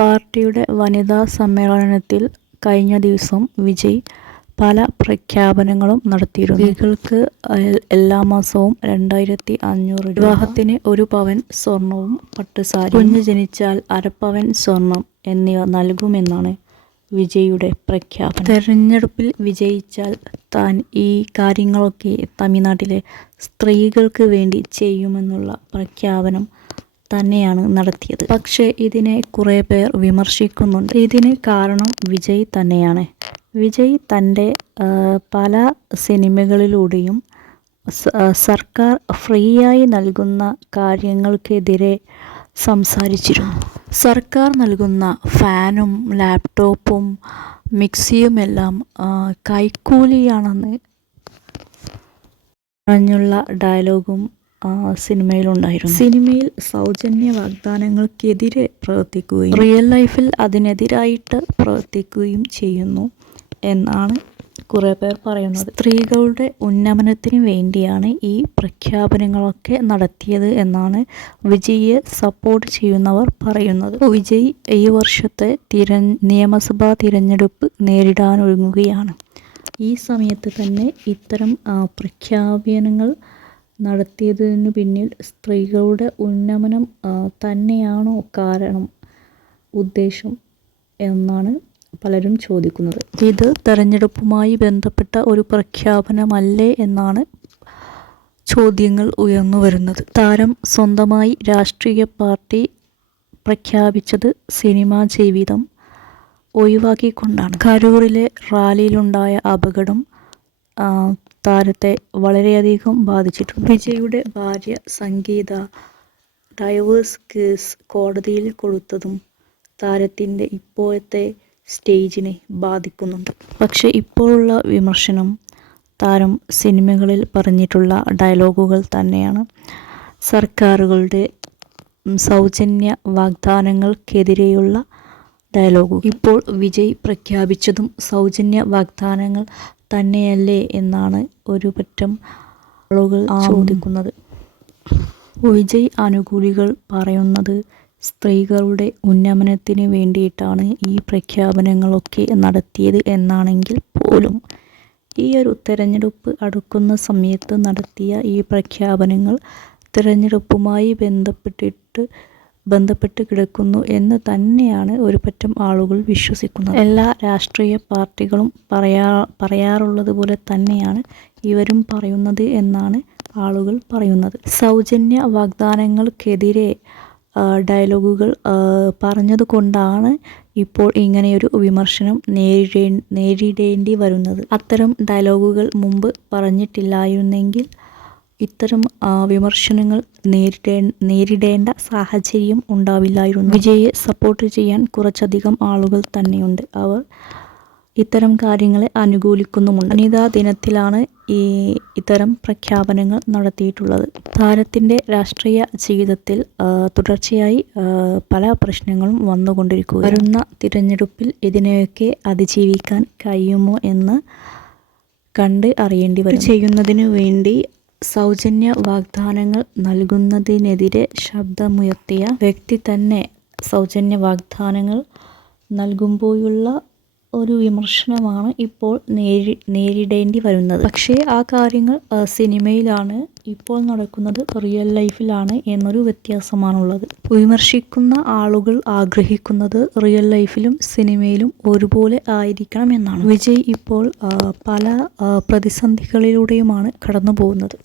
പാർട്ടിയുടെ വനിതാ സമ്മേളനത്തിൽ കഴിഞ്ഞ ദിവസം വിജയ് പല പ്രഖ്യാപനങ്ങളും നടത്തിയിരുന്നു. സ്ത്രീകൾക്ക് എല്ലാ മാസവും 2500 രൂപ, വിവാഹത്തിന് 1 പവൻ സ്വർണവും പട്ടുസാരി, കുഞ്ഞ് ജനിച്ചാൽ അരപ്പവൻ സ്വർണം എന്നിവ നൽകുമെന്നാണ് വിജയുടെ പ്രഖ്യാപനം. തെരഞ്ഞെടുപ്പിൽ വിജയിച്ചാൽ താൻ ഈ കാര്യങ്ങളൊക്കെ തമിഴ്നാട്ടിലെ സ്ത്രീകൾക്ക് വേണ്ടി ചെയ്യുമെന്നുള്ള പ്രഖ്യാപനം തന്നെയാണ് നടത്തിയത്. പക്ഷേ ഇതിനെ കുറേ പേർ വിമർശിക്കുന്നുണ്ട്. ഇതിന് കാരണം വിജയ് തന്നെയാണ്. വിജയ് തൻ്റെ പല സിനിമകളിലൂടെയും സർക്കാർ ഫ്രീയായി നൽകുന്ന കാര്യങ്ങൾക്കെതിരെ സംസാരിച്ചിരുന്നു. സർക്കാർ നൽകുന്ന ഫാനും ലാപ്ടോപ്പും മിക്സിയുമെല്ലാം കൈക്കൂലിയാണെന്ന് പറഞ്ഞുള്ള ഡയലോഗും സിനിമയിലുണ്ടായിരുന്നു. സിനിമയിൽ സൗജന്യ വാഗ്ദാനങ്ങൾക്കെതിരെ പ്രവർത്തിക്കുകയും റിയൽ ലൈഫിൽ അതിനെതിരായിട്ട് പ്രവർത്തിക്കുകയും ചെയ്യുന്നു എന്നാണ് കുറേ പേർ പറയുന്നത്. സ്ത്രീകളുടെ ഉന്നമനത്തിന് വേണ്ടിയാണ് ഈ പ്രഖ്യാപനങ്ങളൊക്കെ നടത്തിയത് എന്നാണ് വിജയിയെ സപ്പോർട്ട് ചെയ്യുന്നവർ പറയുന്നത്. വിജയ് ഈ വർഷത്തെ നിയമസഭാ തിരഞ്ഞെടുപ്പ് നേരിടാനൊരുങ്ങുകയാണ്. ഈ സമയത്ത് തന്നെ ഇത്തരം പ്രഖ്യാപനങ്ങൾ നടത്തിയതിനു പിന്നിൽ സ്ത്രീകളുടെ ഉന്നമനം തന്നെയാണോ ഉദ്ദേശം എന്നാണ് പലരും ചോദിക്കുന്നത്. ഇത് തെരഞ്ഞെടുപ്പുമായി ബന്ധപ്പെട്ട ഒരു പ്രഖ്യാപനമല്ലേ എന്നാണ് ചോദ്യങ്ങൾ ഉയർന്നു വരുന്നത്. താരം സ്വന്തമായി രാഷ്ട്രീയ പാർട്ടി പ്രഖ്യാപിച്ചത് സിനിമാ ജീവിതം ഒഴിവാക്കിക്കൊണ്ടാണ്. കരൂരിലെ റാലിയിലുണ്ടായ അപകടം താരത്തെ വളരെയധികം ബാധിച്ചിട്ടുണ്ട്. വിജയുടെ ഭാര്യ സംഗീത ഡൈവേഴ്സ് കേസ് കോടതിയിൽ കൊടുത്തതും താരത്തിൻ്റെ ഇപ്പോഴത്തെ സ്റ്റേജിനെ ബാധിക്കുന്നുണ്ട്. പക്ഷേ ഇപ്പോഴുള്ള വിമർശനം താരം സിനിമകളിൽ പറഞ്ഞിട്ടുള്ള ഡയലോഗുകൾ തന്നെയാണ്. സർക്കാരുകളുടെ സൗജന്യ വാഗ്ദാനങ്ങൾക്കെതിരെയുള്ള ഡയലോഗുകൾ. ഇപ്പോൾ വിജയ് പ്രഖ്യാപിച്ചതും സൗജന്യ വാഗ്ദാനങ്ങൾ തന്നെയല്ലേ എന്നാണ് ഒരു പറ്റം ആളുകൾ ചോദിക്കുന്നത്. വിജയ് അനുകൂലികൾ പറയുന്നത് സ്ത്രീകളുടെ ഉന്നമനത്തിന് വേണ്ടിയിട്ടാണ് ഈ പ്രഖ്യാപനങ്ങളൊക്കെ നടത്തിയത് എന്നാണെങ്കിൽ പോലും ഈ ഒരു തെരഞ്ഞെടുപ്പ് അടുക്കുന്ന സമയത്ത് നടത്തിയ ഈ പ്രഖ്യാപനങ്ങൾ തെരഞ്ഞെടുപ്പുമായി ബന്ധപ്പെട്ട് കിടക്കുന്നു എന്ന് തന്നെയാണ് ഒരു പറ്റം ആളുകൾ വിശ്വസിക്കുന്നത്. എല്ലാ രാഷ്ട്രീയ പാർട്ടികളും പറയാറുള്ളത് പോലെ തന്നെയാണ് ഇവരും പറയുന്നത് എന്നാണ് ആളുകൾ പറയുന്നത്. സൗജന്യ വാഗ്ദാനങ്ങൾക്കെതിരെ ഡയലോഗുകൾ പറഞ്ഞതുകൊണ്ടാണ് ഇപ്പോൾ ഇങ്ങനെയൊരു വിമർശനം നേരിടേണ്ടി വരുന്നത്. അത്തരം ഡയലോഗുകൾ മുമ്പ് പറഞ്ഞിട്ടില്ലായിരുന്നെങ്കിൽ ഇത്തരം വിമർശനങ്ങൾ നേരിടേണ്ട സാഹചര്യം ഉണ്ടാവില്ലായിരുന്നു. വിജയെ സപ്പോർട്ട് ചെയ്യാൻ കുറച്ചധികം ആളുകൾ തന്നെയുണ്ട്. അവർ ഇത്തരം കാര്യങ്ങളെ അനുകൂലിക്കുന്നുമുണ്ട്. വനിതാ ദിനത്തിലാണ് ഇത്തരം പ്രഖ്യാപനങ്ങൾ നടത്തിയിട്ടുള്ളത്. താരത്തിൻ്റെ രാഷ്ട്രീയ ജീവിതത്തിൽ തുടർച്ചയായി പല പ്രശ്നങ്ങളും വന്നുകൊണ്ടിരിക്കുക. വരുന്ന തിരഞ്ഞെടുപ്പിൽ ഇതിനെയൊക്കെ അതിജീവിക്കാൻ കഴിയുമോ എന്ന് കണ്ട് അറിയേണ്ടി വരും. ചെയ്യുന്നതിനു വേണ്ടി സൗജന്യ വാഗ്ദാനങ്ങൾ നൽകുന്നതിനെതിരെ ശബ്ദമുയർത്തിയ വ്യക്തി തന്നെ സൗജന്യ വാഗ്ദാനങ്ങൾ നൽകുമ്പോഴുള്ള ഒരു വിമർശനമാണ് ഇപ്പോൾ നേരിടേണ്ടി വരുന്നത്. പക്ഷേ ആ കാര്യങ്ങൾ സിനിമയിലാണ്, ഇപ്പോൾ നടക്കുന്നത് റിയൽ ലൈഫിലാണ് എന്നൊരു വ്യത്യാസമാണുള്ളത്. വിമർശിക്കുന്ന ആളുകൾ ആഗ്രഹിക്കുന്നത് റിയൽ ലൈഫിലും സിനിമയിലും ഒരുപോലെ ആയിരിക്കണം എന്നാണ്. വിജയ് ഇപ്പോൾ പല പ്രതിസന്ധികളിലൂടെയുമാണ് കടന്നു പോകുന്നത്.